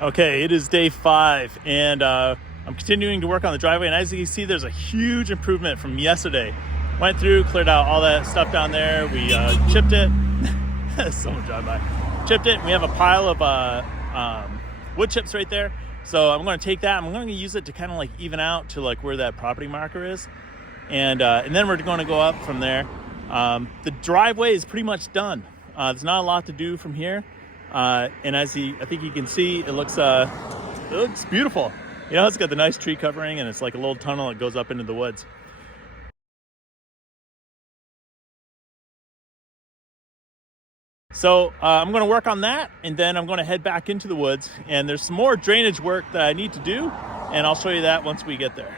Okay, it is day 5, and I'm continuing to work on the driveway, and as you can see, there's a huge improvement from yesterday. Went through, cleared out all that stuff down there. We chipped it. Someone drive by. Chipped it, and we have a pile of wood chips right there. So I'm going to take that. I'm going to use it to kind of like even out to like where that property marker is, and then we're going to go up from there. The driveway is pretty much done. There's not a lot to do from here. And I think you can see, it looks beautiful. You know, it's got the nice tree covering, and it's like a little tunnel that goes up into the woods. So I'm going to work on that, and then I'm going to head back into the woods, and there's some more drainage work that I need to do, and I'll show you that once we get there.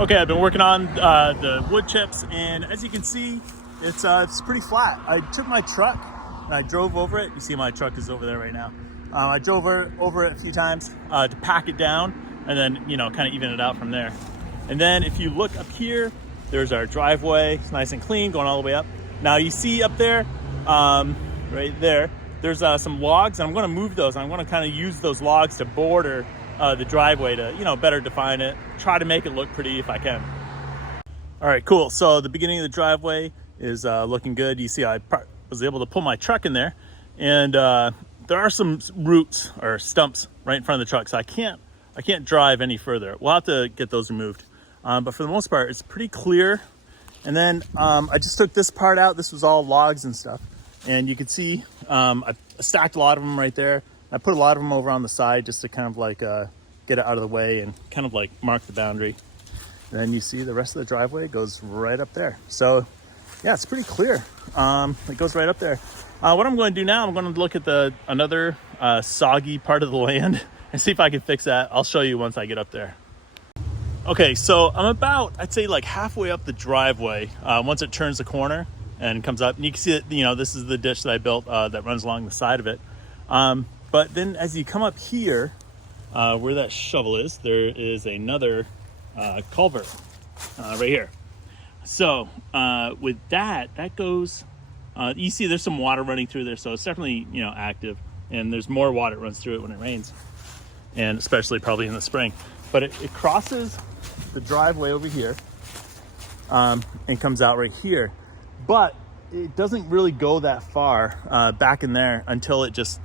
Okay, I've been working on the wood chips, and as you can see, it's pretty flat. I took my truck and I drove over it. You see my truck is over there right now. I drove over it a few times to pack it down, and then, you know, kind of even it out from there. And then if you look up here, there's our driveway. It's nice and clean, going all the way up. Now you see up there, right there, there's some logs, and I'm going to move those. I'm going to kind of use those logs to border the driveway to, you know, better define it, try to make it look pretty if I can. All right, cool. So the beginning of the driveway is looking good. You see I was able to pull my truck in there, and there are some roots or stumps right in front of the truck, so I can't drive any further. We'll have to get those removed, but for the most part it's pretty clear. And then I just took this part out. This was all logs and stuff, and you can see I stacked a lot of them right there. I put a lot of them over on the side just to kind of like get it out of the way and kind of like mark the boundary. And then you see the rest of the driveway goes right up there. So yeah, it's pretty clear. It goes right up there. What I'm going to do now, I'm going to look at another soggy part of the land and see if I can fix that. I'll show you once I get up there. Okay, so I'm about, I'd say like halfway up the driveway once it turns the corner and comes up. And you can see that, you know, this is the ditch that I built that runs along the side of it. But then as you come up here, where that shovel is, there is another culvert right here. So with that goes, you see there's some water running through there, so it's definitely, you know, active, and there's more water that runs through it when it rains, and especially probably in the spring. But it crosses the driveway over here and comes out right here, but it doesn't really go that far back in there until it just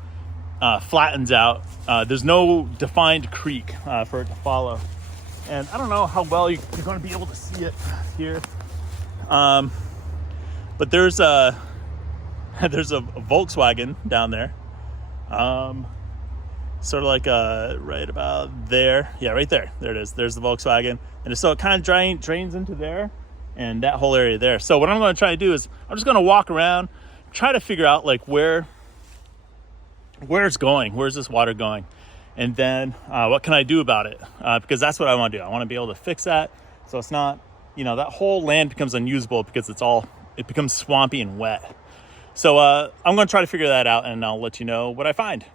flattens out. There's no defined creek for it to follow, and I don't know how well you're going to be able to see it here. But there's a Volkswagen down there, sort of like right about there. Yeah, right there. There it is. There's the Volkswagen, and so it kind of drains into there and that whole area there. So what I'm going to try to do is I'm just going to walk around, try to figure out like where it's going. Where's this water going? And then what can I do about it? Because that's what I want to do. I want to be able to fix that so it's not, you know, that whole land becomes unusable because it becomes swampy and wet. So I'm going to try to figure that out, and I'll let you know what I find.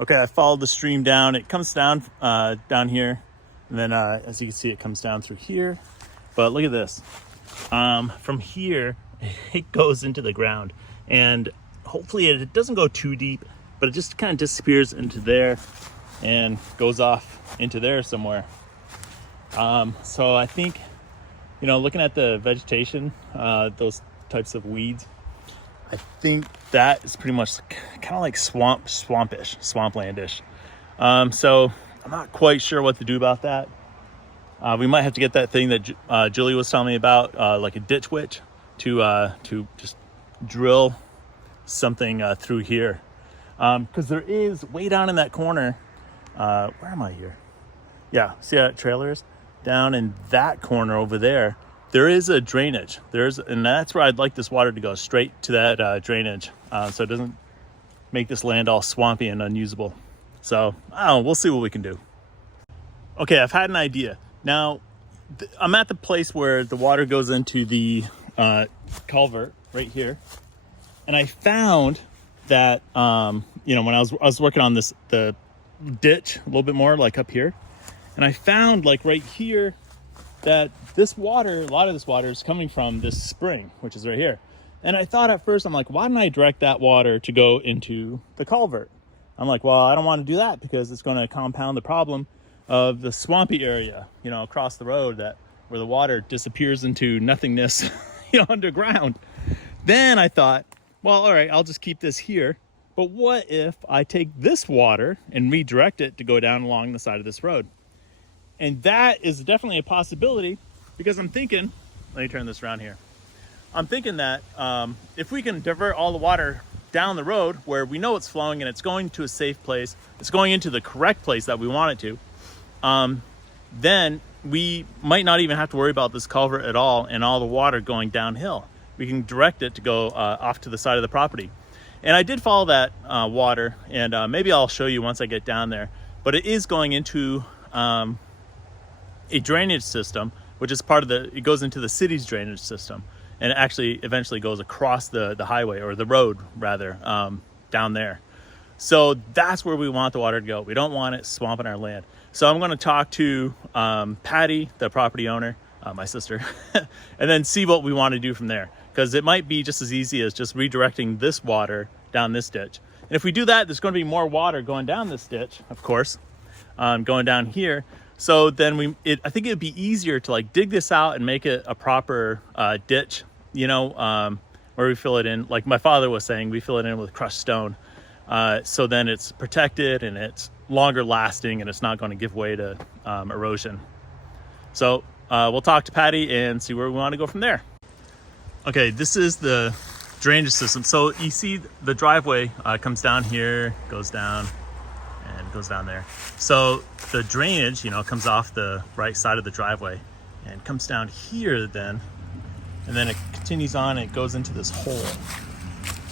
Okay, I followed the stream down. It comes down down here, and then as you can see, it comes down through here. But look at this. From here, it goes into the ground, and hopefully it doesn't go too deep, but it just kind of disappears into there and goes off into there somewhere. So I think, you know, looking at the vegetation, those types of weeds, I think that is pretty much kind of like swampish, swamplandish. So I'm not quite sure what to do about that. We might have to get that thing that Julie was telling me about, like a ditch witch, to just drill something through here. Because there is, way down in that corner, where am I here? Yeah, see how that trailer is? Down in that corner over there, there is a drainage. And that's where I'd like this water to go, straight to that drainage, so it doesn't make this land all swampy and unusable. So I don't know, we'll see what we can do. Okay, I've had an idea. Now, I'm at the place where the water goes into the culvert right here, and I found that you know, when I was working on the ditch a little bit more, like up here, and I found like right here that this water, a lot of this water is coming from this spring, which is right here. And I thought at first, I'm like, why didn't I direct that water to go into the culvert? I'm like, well, I don't want to do that because it's going to compound the problem of the swampy area, you know, across the road where the water disappears into nothingness, you know, underground. Then I thought, well, all right, I'll just keep this here. But what if I take this water and redirect it to go down along the side of this road? And that is definitely a possibility, because I'm thinking, let me turn this around here. I'm thinking that if we can divert all the water down the road where we know it's flowing and it's going to a safe place, it's going into the correct place that we want it to, then we might not even have to worry about this culvert at all and all the water going downhill. We can direct it to go off to the side of the property. And I did follow that water, and maybe I'll show you once I get down there, but it is going into a drainage system, which is part of it goes into the city's drainage system. And it actually eventually goes across the highway, or the road rather, down there. So that's where we want the water to go. We don't want it swamping our land. So I'm going to talk to Patty, the property owner, my sister, and then see what we want to do from there. Because it might be just as easy as just redirecting this water down this ditch. And if we do that, there's going to be more water going down this ditch, of course, going down here. So then I think it'd be easier to like dig this out and make it a proper ditch, you know, where we fill it in. Like my father was saying, we fill it in with crushed stone. So then it's protected and it's longer lasting and it's not going to give way to erosion. So we'll talk to Patty and see where we want to go from there. Okay, this is the drainage system. So you see the driveway comes down here, goes down, and goes down there. So the drainage, you know, comes off the right side of the driveway and comes down here then, and then it continues on and it goes into this hole.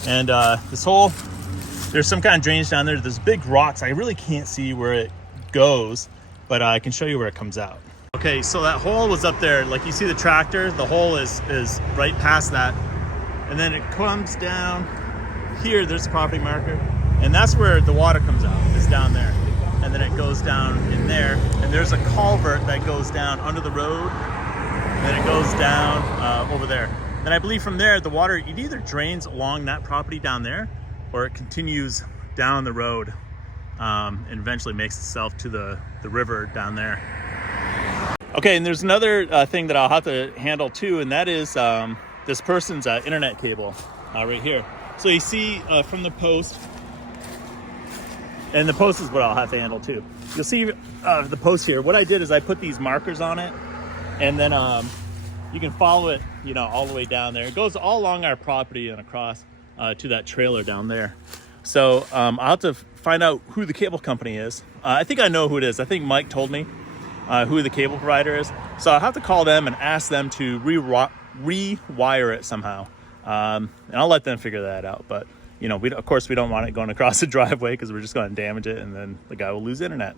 And this hole, there's some kind of drainage down there. There's big rocks. I really can't see where it goes, but I can show you where it comes out. Okay, so that hole was up there. Like you see the tractor, the hole is right past that. And then it comes down here, there's the property marker. And that's where the water comes out, is down there. And then it goes down in there. And there's a culvert that goes down under the road. And then it goes down over there. And I believe from there, the water, it either drains along that property down there, or it continues down the road and eventually makes itself to the river down there. Okay, and there's another thing that I'll have to handle too, and that is this person's internet cable right here. So you see from the post, and the post is what I'll have to handle too. You'll see the post here. What I did is I put these markers on it, and then you can follow it, you know, all the way down there. It goes all along our property and across to that trailer down there. So I'll have to find out who the cable company is. I think I know who it is. I think Mike told me who the cable provider is. So I'll have to call them and ask them to rewire it somehow. And I'll let them figure that out. But, you know, of course we don't want it going across the driveway because we're just going to damage it and then the guy will lose internet.